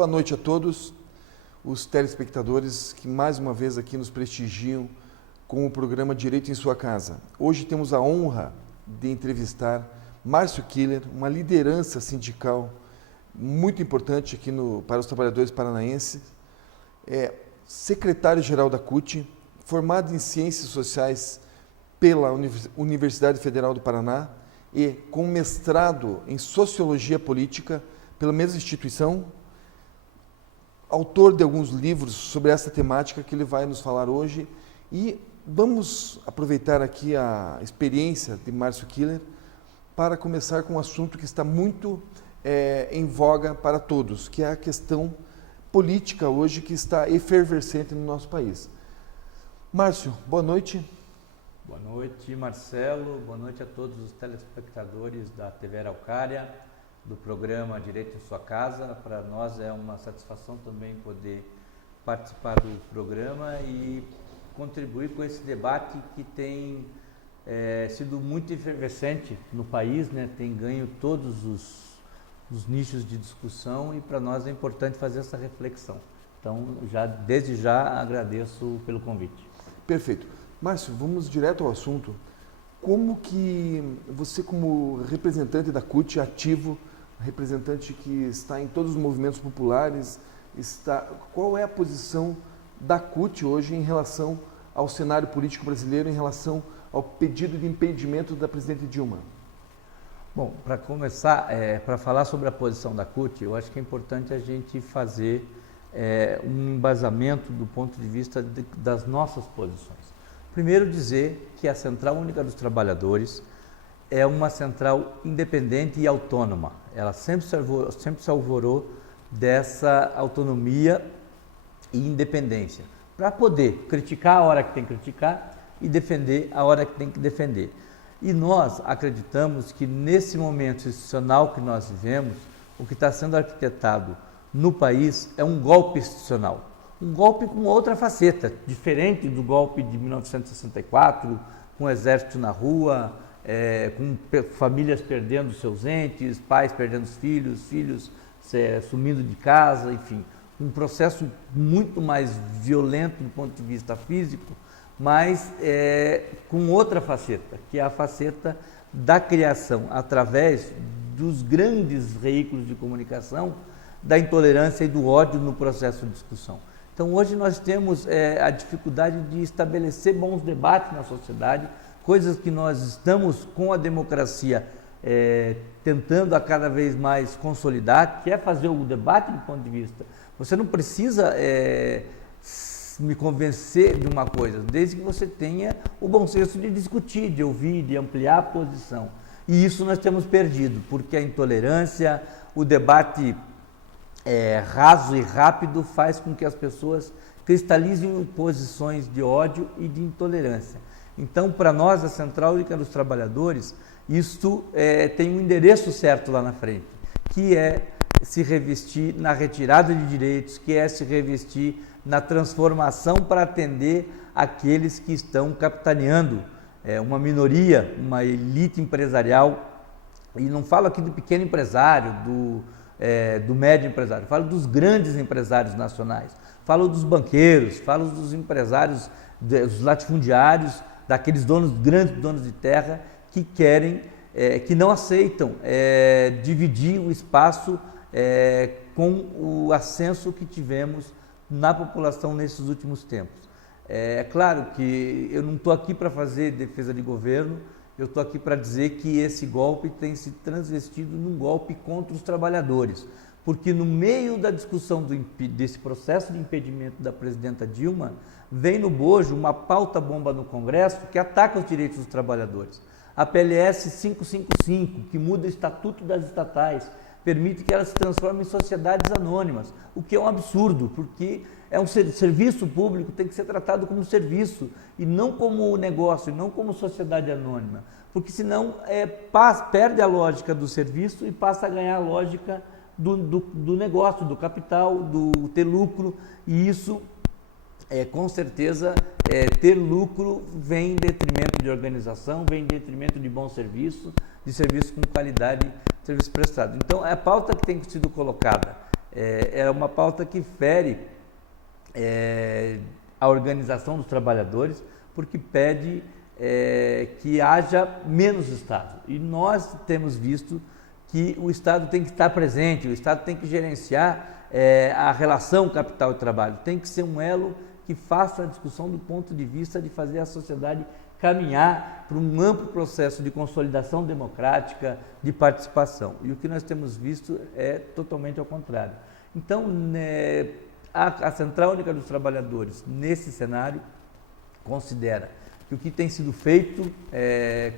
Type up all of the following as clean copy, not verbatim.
boa noite a todos os telespectadores que mais uma vez aqui nos prestigiam com o programa Direito em Sua Casa. Hoje temos a honra de entrevistar Márcio Killer, uma liderança sindical muito importante aqui para os trabalhadores paranaenses, secretário-geral da CUT, formado em Ciências Sociais pela Universidade Federal do Paraná e com mestrado em Sociologia Política pela mesma instituição, autor de alguns livros sobre essa temática que ele vai nos falar hoje. E vamos aproveitar aqui a experiência de Márcio Killer para começar com um assunto que está muito em voga para todos, que é a questão política hoje que está efervescente no nosso país. Márcio, boa noite. Boa noite, Marcelo. Boa noite a todos os telespectadores da TV Araucária, do programa Direito em Sua Casa. Para nós é uma satisfação também poder participar do programa e contribuir com esse debate que tem sido muito efervescente no país, né? Tem ganho todos os nichos de discussão e para nós é importante fazer essa reflexão. Então, desde já agradeço pelo convite. Perfeito. Márcio, vamos direto ao assunto. Como que você, como representante da CUT, ativo, representante que está em todos os movimentos populares, qual é a posição da CUT hoje em relação ao cenário político brasileiro, em relação ao pedido de impedimento da presidente Dilma? Bom, para começar, para falar sobre a posição da CUT, eu acho que é importante a gente fazer um embasamento do ponto de vista das nossas posições. Primeiro, dizer que a Central Única dos Trabalhadores é uma central independente e autônoma. Ela sempre se alvorou dessa autonomia e independência, para poder criticar a hora que tem que criticar e defender a hora que tem que defender. E nós acreditamos que nesse momento institucional que nós vivemos, o que está sendo arquitetado no país é um golpe institucional. Um golpe com outra faceta, diferente do golpe de 1964, com o exército na rua, com famílias perdendo seus entes, pais perdendo os filhos sumindo de casa, enfim. Um processo muito mais violento do ponto de vista físico, mas com outra faceta, que é a faceta da criação, através dos grandes veículos de comunicação, da intolerância e do ódio no processo de discussão. Então, hoje nós temos a dificuldade de estabelecer bons debates na sociedade, coisas que nós estamos com a democracia tentando a cada vez mais consolidar, que é fazer o debate do ponto de vista. Você não precisa me convencer de uma coisa, desde que você tenha o bom senso de discutir, de ouvir, de ampliar a posição. E isso nós temos perdido, porque a intolerância, o debate raso e rápido faz com que as pessoas cristalizem posições de ódio e de intolerância. Então, para nós, a Central Única dos Trabalhadores, isso tem um endereço certo lá na frente, que é se revestir na retirada de direitos, que é se revestir na transformação para atender aqueles que estão capitaneando uma minoria, uma elite empresarial. E não falo aqui do pequeno empresário, do médio empresário, falo dos grandes empresários nacionais, falo dos banqueiros, falo dos empresários, dos latifundiários, daqueles grandes donos de terra que querem, que não aceitam dividir o espaço com o ascenso que tivemos na população nesses últimos tempos. É claro que eu não estou aqui para fazer defesa de governo, eu estou aqui para dizer que esse golpe tem se transvestido num golpe contra os trabalhadores, porque no meio da discussão desse processo de impedimento da presidenta Dilma, vem no bojo uma pauta bomba no Congresso que ataca os direitos dos trabalhadores. A PLS 555, que muda o estatuto das estatais, permite que elas se transformem em sociedades anônimas, o que é um absurdo, porque um serviço público tem que ser tratado como serviço e não como negócio, e não como sociedade anônima, porque senão perde a lógica do serviço e passa a ganhar a lógica do negócio, do capital, do ter lucro, e isso com certeza ter lucro vem em detrimento de organização, vem em detrimento de bom serviço, de serviço com qualidade, serviço prestado. Então, a pauta que tem sido colocada é uma pauta que fere a organização dos trabalhadores, porque pede que haja menos Estado. E nós temos visto que o Estado tem que estar presente, o Estado tem que gerenciar a relação capital e trabalho, tem que ser um elo que faça a discussão do ponto de vista de fazer a sociedade caminhar para um amplo processo de consolidação democrática, de participação. E o que nós temos visto é totalmente ao contrário. Então, a Central Única dos Trabalhadores, nesse cenário, considera que o que tem sido feito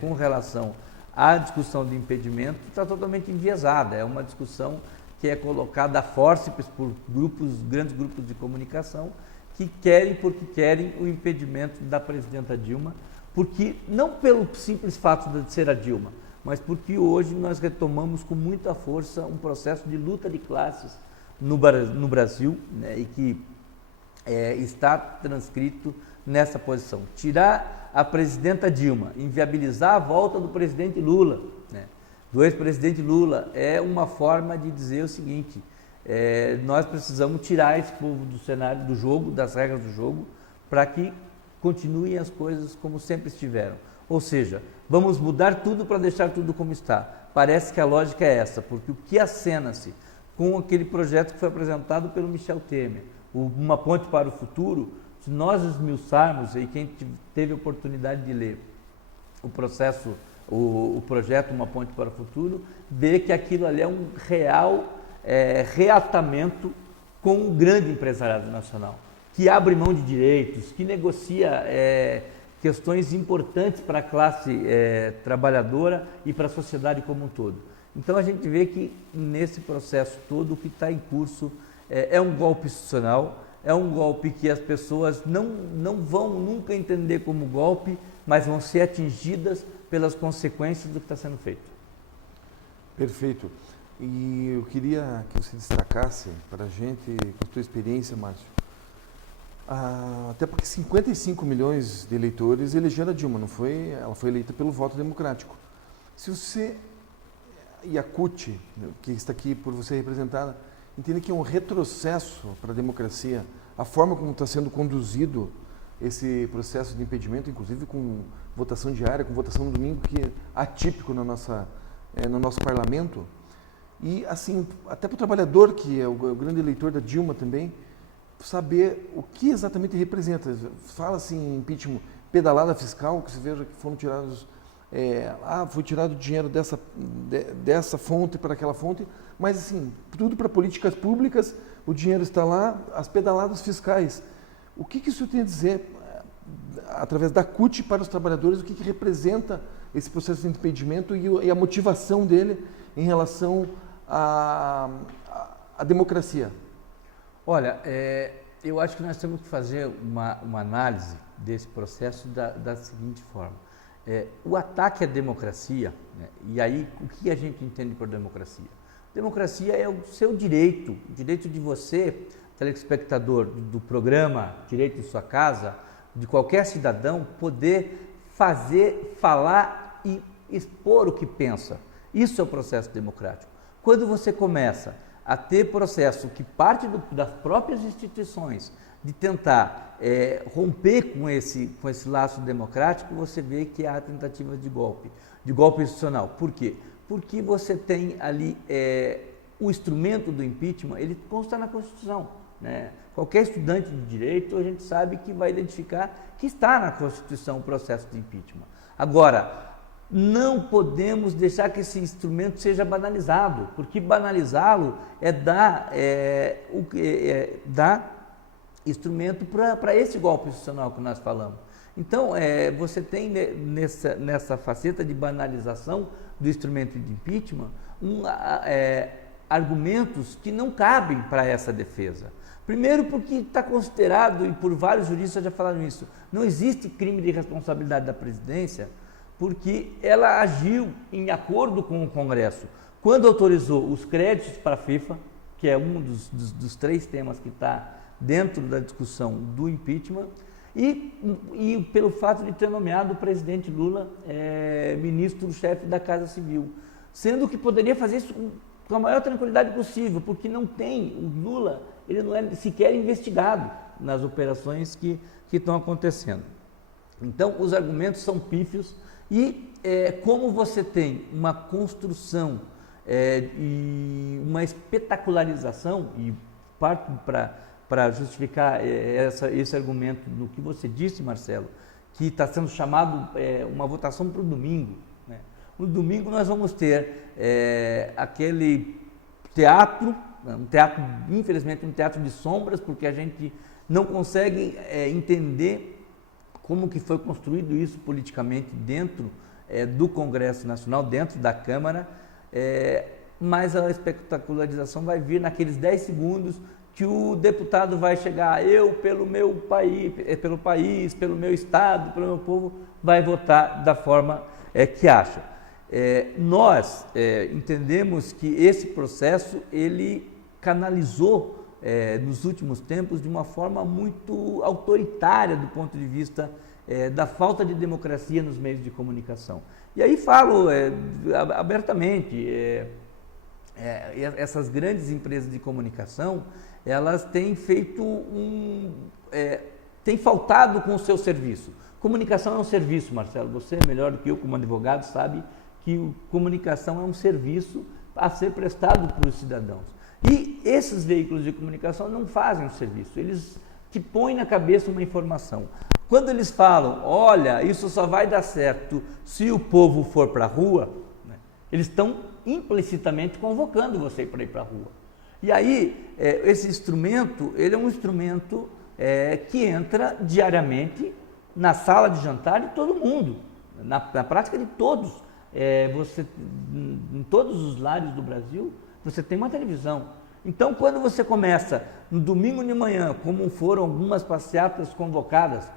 com relação à discussão de impedimento está totalmente enviesada. É uma discussão que é colocada a fórceps por grandes grupos de comunicação que querem, porque querem, o impedimento da presidenta Dilma, porque não pelo simples fato de ser a Dilma, mas porque hoje nós retomamos com muita força um processo de luta de classes no Brasil, né, e que está transcrito nessa posição. Tirar a presidenta Dilma, inviabilizar a volta do presidente Lula, né, do ex-presidente Lula, é uma forma de dizer o seguinte: nós precisamos tirar esse povo do cenário do jogo, das regras do jogo, para que continuem as coisas como sempre estiveram. Ou seja, vamos mudar tudo para deixar tudo como está. Parece que a lógica é essa, porque o que acena-se com aquele projeto que foi apresentado pelo Michel Temer, Uma Ponte para o Futuro, se nós esmiuçarmos, e quem teve a oportunidade de ler o projeto Uma Ponte para o Futuro, vê que aquilo ali é um real reatamento com o grande empresariado nacional, que abre mão de direitos, que negocia questões importantes para a classe trabalhadora e para a sociedade como um todo. Então a gente vê que nesse processo todo o que está em curso é um golpe institucional, é um golpe que as pessoas não vão nunca entender como golpe, mas vão ser atingidas pelas consequências do que está sendo feito. Perfeito. E eu queria que você destacasse para a gente, com a tua experiência, Márcio, até porque 55 milhões de eleitores elegeram a Dilma, não foi? Ela foi eleita pelo voto democrático. Se você e a CUT, que está aqui por você representada, entende que é um retrocesso para a democracia, a forma como está sendo conduzido esse processo de impedimento, inclusive com votação diária, com votação no domingo, que é atípico no nosso parlamento. E, assim, até para o trabalhador, que é o grande eleitor da Dilma também, saber o que exatamente representa. Fala-se em impeachment, pedalada fiscal, que se veja que foram tirados, foi tirado dinheiro dessa fonte para aquela fonte, mas, assim, tudo para políticas públicas, o dinheiro está lá, as pedaladas fiscais. O que isso tem a dizer, através da CUT, para os trabalhadores, o que representa esse processo de impedimento e a motivação dele em relação à democracia? Olha, eu acho que nós temos que fazer uma análise desse processo da seguinte forma. O ataque à democracia, né, e aí o que a gente entende por democracia? Democracia é o seu direito, o direito de você, telespectador do programa Direito de Sua Casa, de qualquer cidadão, poder fazer, falar e expor o que pensa. Isso é o processo democrático. Quando você começa a ter processo que parte das próprias instituições de tentar romper com esse laço democrático, você vê que há tentativa de golpe institucional. Por quê? Porque você tem ali o instrumento do impeachment, ele consta na Constituição, né? Qualquer estudante de direito, a gente sabe que vai identificar que está na Constituição o processo de impeachment. Agora, não podemos deixar que esse instrumento seja banalizado, porque banalizá-lo é dar instrumento para esse golpe institucional que nós falamos. Então, você tem nessa faceta de banalização do instrumento de impeachment argumentos que não cabem para essa defesa. Primeiro porque está considerado, e por vários juristas já falaram isso, não existe crime de responsabilidade da presidência, porque ela agiu em acordo com o Congresso. Quando autorizou os créditos para a FIFA, que é um dos três temas que está dentro da discussão do impeachment, e pelo fato de ter nomeado o presidente Lula ministro-chefe da Casa Civil, sendo que poderia fazer isso com com a maior tranquilidade possível, porque não tem, o Lula, ele não é sequer investigado nas operações que estão acontecendo. Então, os argumentos são pífios e como você tem uma construção e uma espetacularização, e parto para justificar esse argumento no que você disse, Marcelo, que está sendo chamado uma votação para o domingo. Né? No domingo nós vamos ter aquele teatro, infelizmente um teatro de sombras, porque a gente não consegue entender como que foi construído isso politicamente dentro do Congresso Nacional, dentro da Câmara, mas a espetacularização vai vir naqueles 10 segundos que o deputado vai chegar, eu pelo meu país, pelo meu estado, pelo meu povo, vai votar da forma que acha. Nós entendemos que esse processo, ele canalizou nos últimos tempos de uma forma muito autoritária do ponto de vista da falta de democracia nos meios de comunicação. E aí falo abertamente, essas grandes empresas de comunicação, elas têm feito têm faltado com o seu serviço. Comunicação é um serviço, Marcelo, você é melhor do que eu como advogado sabe que comunicação é um serviço a ser prestado para os cidadãos. E esses veículos de comunicação não fazem o serviço, eles te põem na cabeça uma informação. Quando eles falam, olha, isso só vai dar certo se o povo for para a rua, né, eles estão implicitamente convocando você para ir para a rua. E aí, esse instrumento, ele é um instrumento que entra diariamente na sala de jantar de todo mundo, na prática de todos. Em todos os lares do Brasil, você tem uma televisão. Então, quando você começa no domingo de manhã, como foram algumas passeatas convocadas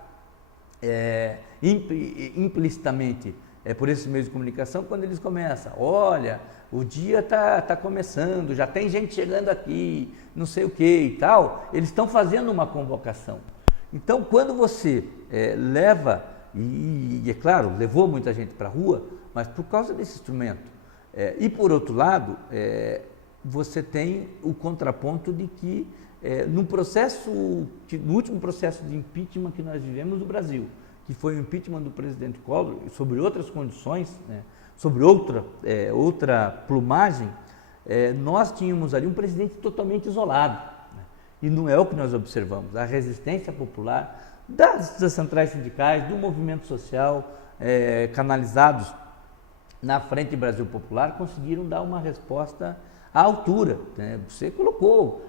implicitamente por esses meios de comunicação, quando eles começam, olha, o dia está começando, já tem gente chegando aqui, não sei o que e tal, eles estão fazendo uma convocação. Então, quando você leva, e é claro, levou muita gente para a rua, mas por causa desse instrumento. E por outro lado, você tem o contraponto de que no último processo de impeachment que nós vivemos no Brasil, que foi o impeachment do presidente Collor, sobre outras condições, né, sobre outra plumagem, nós tínhamos ali um presidente totalmente isolado. Né, e não é o que nós observamos. A resistência popular das centrais sindicais, do movimento social, canalizados na Frente Brasil Popular, conseguiram dar uma resposta à altura. Né? Você colocou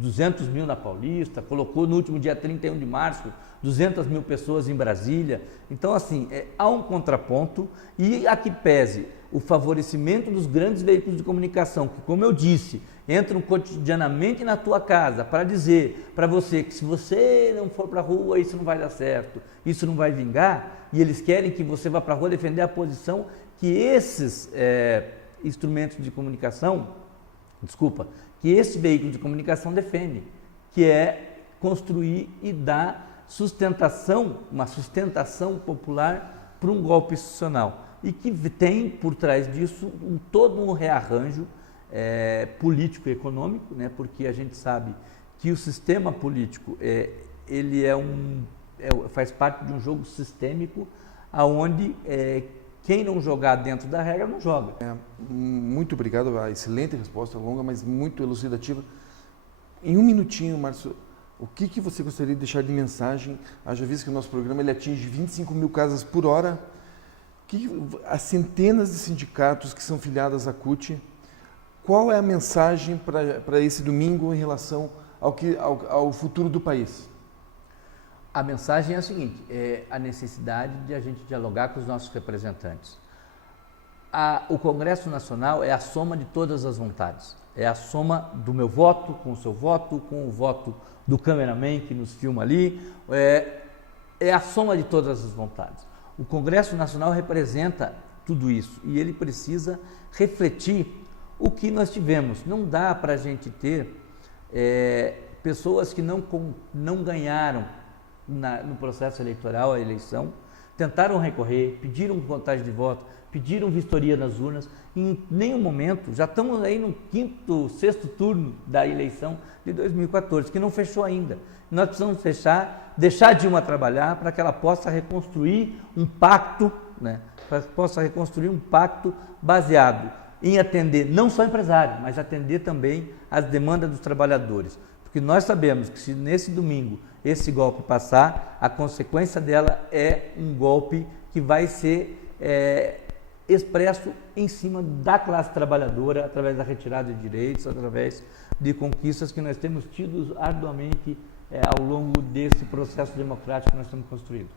200 mil na Paulista, colocou no último dia 31 de março 200 mil pessoas em Brasília. Então, assim, há um contraponto e a que pese o favorecimento dos grandes veículos de comunicação, que, como eu disse, entram cotidianamente na tua casa para dizer para você que se você não for para a rua, isso não vai dar certo, isso não vai vingar, e eles querem que você vá para a rua defender a posição que esses instrumentos de comunicação, que esse veículo de comunicação defende, que é construir e dar uma sustentação popular para um golpe institucional. E que tem por trás disso todo um rearranjo político e econômico, né? Porque a gente sabe que o sistema político ele faz parte de um jogo sistêmico, onde quem não jogar dentro da regra não joga. Muito obrigado, a excelente resposta, longa, mas muito elucidativa. Em um minutinho, Márcio, o que você gostaria de deixar de mensagem? Haja visto que o nosso programa ele atinge 25 mil casas por hora, as centenas de sindicatos que são filiados à CUT, qual é a mensagem para esse domingo em relação ao futuro do país? A mensagem é a seguinte, a necessidade de a gente dialogar com os nossos representantes. O Congresso Nacional é a soma de todas as vontades, é a soma do meu voto, com o seu voto, com o voto do cameraman que nos filma ali, é a soma de todas as vontades. O Congresso Nacional representa tudo isso e ele precisa refletir o que nós tivemos. Não dá para a gente ter pessoas que não ganharam no processo eleitoral, a eleição, tentaram recorrer, pediram contagem de voto, pediram vistoria nas urnas, e em nenhum momento, já estamos aí no quinto, sexto turno da eleição de 2014, que não fechou ainda. Nós precisamos deixar Dilma trabalhar para que ela possa reconstruir um pacto, né? Para que possa reconstruir um pacto baseado em atender não só empresário, mas atender também as demandas dos trabalhadores. Porque nós sabemos que se nesse domingo esse golpe passar, a consequência dela é um golpe que vai ser expresso em cima da classe trabalhadora, através da retirada de direitos, através de conquistas que nós temos tido arduamente ao longo desse processo democrático que nós estamos construindo.